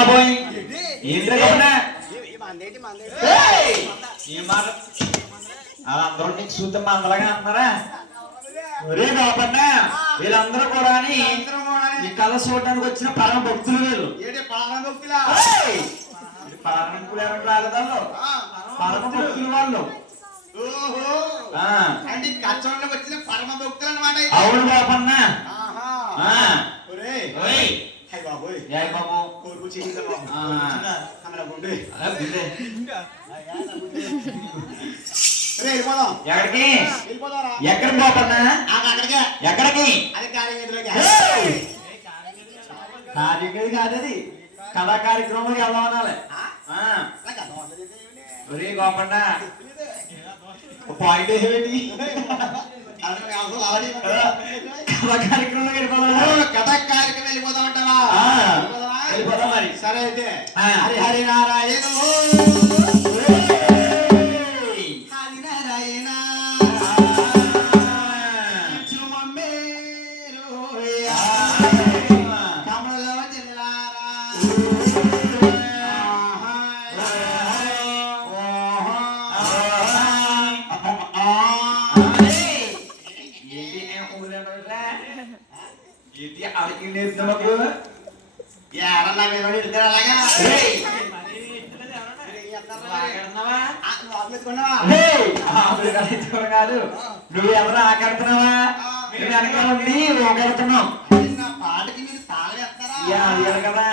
బాబోయ్. నీకు చూద్దాం అందరగా అంటున్నారా? ఒరే గోపన్న వీళ్ళందరూ కూడా అందరం. ఈ కళ చూడడానికి వచ్చిన పరమ భక్తులు వీళ్ళు. పాలన భక్తులా? ఎవరు రాలేదు పరమ భక్తులు వాళ్ళు. అంటే కచ్చోళ్ళకి వచ్చిన పరమ భక్తులు అన్నమాట. అవును గోపన్న ఆహా. ఆ. ఒరేయ్. ఓయ్ హై బాబోయ్. ఏ బాబు కోరుకు చేయించు బాబు. ఆ. అమరా గుండు. అలా బిడ్డే. ఒరేయ్, వెళ్ళిపోదాం. ఎక్కడికి వెళ్ళిపోదాంరా. ఎక్కడికి ఎక్కడికి అది కార్యక్రమం కాదు అది కళా ఒరే గోపన్న పాయింట్ ఏమిటి కథ కార్యక్రమం వెళ్ళిపోదా వెళ్ళిపోదాం కథ కార్యక్రమం వెళ్ళిపోదామంటావా వెళ్ళిపోదాం మరి. సరే అయితే. హరి హరి నారాయణ నారాయణ చుమమ్మేరోయా. కమలలో జిల్లారా. ఏంటి ఏం ఊరేనోరా? ఏంటి అడిగి లేదు మాకు ఏరా నా మీద ఇద్దరు అలాగా? కాదు, నువ్వు ఎవరు ఆకడుతున్నావా నువ్వు వెనకాల ఉండి ఊగెడుతున్నావు నా పాటకి మీరు తాళం వేస్తారా? కదా.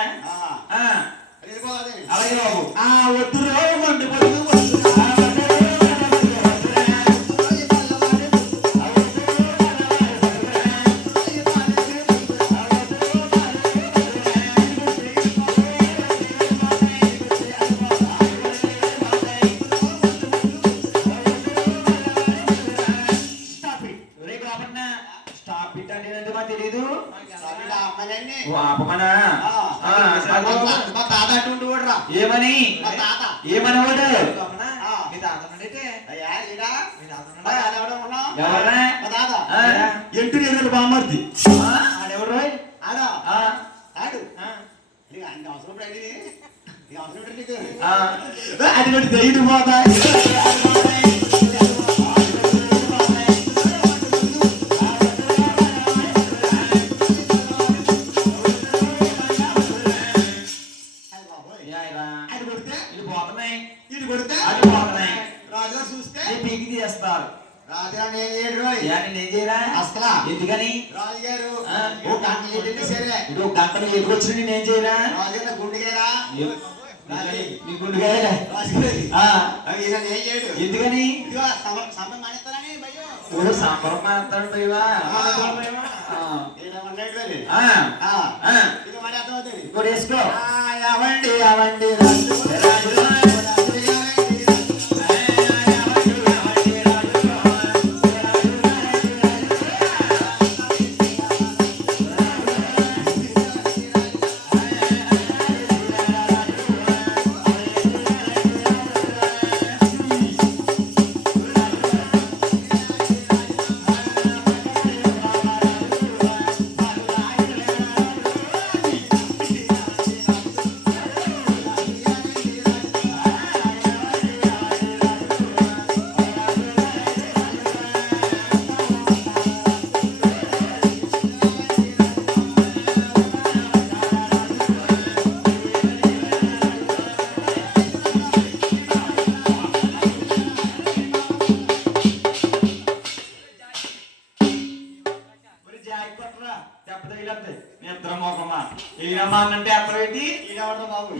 అలాగే బాబు ఆ, వద్దు మండు ఓ. మా తాత వాడురా. ఏమని మా తాత. ఏమనేవాడు ఆ. అయ్యా, ఈడా? మా తాత ఎవడో ఉన్నావు? ఎవరా మా తాత. ఆ? ఎంటు ఎదురు బామ్మర్ది ఆడెవరు ఆడా ఆ, ఆడు ఆ, నీకు అన్ని అవసరం. అది కూడా దయ్యుడు పోతా అది కొడితే? ఇది పోతున్నాయి ఇది కొడితే? అది పోతున్నాయి రాజుగారు చూస్తే? పీకి తీస్తారు. రాజుగారు నేను ఏం చేయరా? అసలా? ఎందుకని? రాజుగారు. ఓ గంట లేదండి సరే. ఇది ఒక గంటలు నేను ఏం చేయరా రాజుగారు గుండెగారా మీ గుండెగా రాజుగారు ఈయన ఏం చేయడు ఎందుకని? ఓ సాంబారం మరి. అర్థమవుతుంది. వేసుకో. ఆ, యావండి అంటే అప్పుడు ఏంటి? బాబు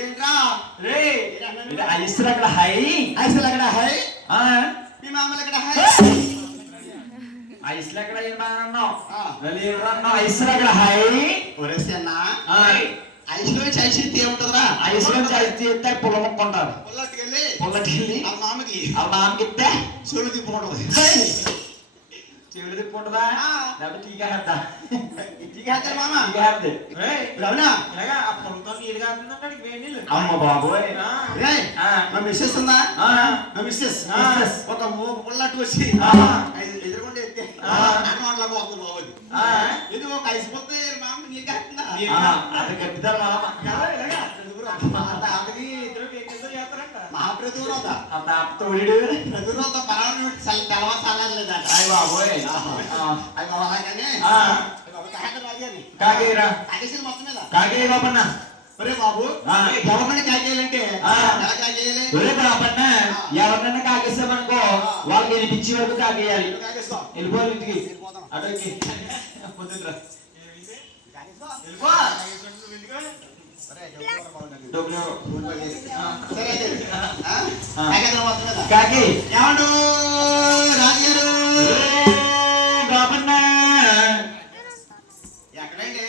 ఏంట్రా? రే ఐస్లు అక్కడ హై. ఐసలు అక్కడ హై? మీ మామలు అక్కడ హై? ఐస్లు అక్కడ ఏం బాగా అన్నావు. ఆ. లేవురా అన్నావు? ఐస్లు అక్కడ హై. ఒరేసేనా ఆ, ఐస్లో చైసి ఏముంటుందిరా? ఐస్ నుంచి ఐస్ తీస్తే పుల్ల మొక్క ఉంటారు పుల్లట్టుకెళ్ళి పుల్లటిల్లి ఆ మామకి ఆ మామకిస్తే చెవులు తిప్పుకుంటుంది. చెవులు తిప్పుకుంటుందా ఆ. లేకపోతే టీకేద్దా ఇదిగేస్తారు మామ? టీకేద్ది ఇప్పుడు అవునా అమ్మ బాబోయ్. రేయ్, ఆ. మా మిస్సెస్ ఉందా? ఆ. మా మిస్సెస్ ఆ. ఒక పుల్లట్టు వచ్చి ఆ. ఎదురుకుండా ఎత్తే. ఆ. అన్నమాటలా పోతుంది బాబు ఆ. ఇది ఒక ఐసు పోతే మామ నీకు ఆ, అది గట్టిదా మామ. ఉందా తోడు తెలవ అయ్య బాబోయ్. బాబా అలాగనే. బాబా కాకినాడ రాజుగారి కాకేరా కాకేసిన మొత్తం మీద. కాకే బాపన్న ఒరే బాబు. ఆ. ఎవరిని కాకేయాలంటే. ఎలా కాకేయాలి? ఒరే ఎవరినైనా కాకేసామనుకో వాళ్ళు గెలిపించే వరకు కాకేయాలి. వెళ్ళిపోవాలి ఇంటికి? వెళ్ళిపో. కాకి. ఏమండు బాపన్న ఎక్కడండి?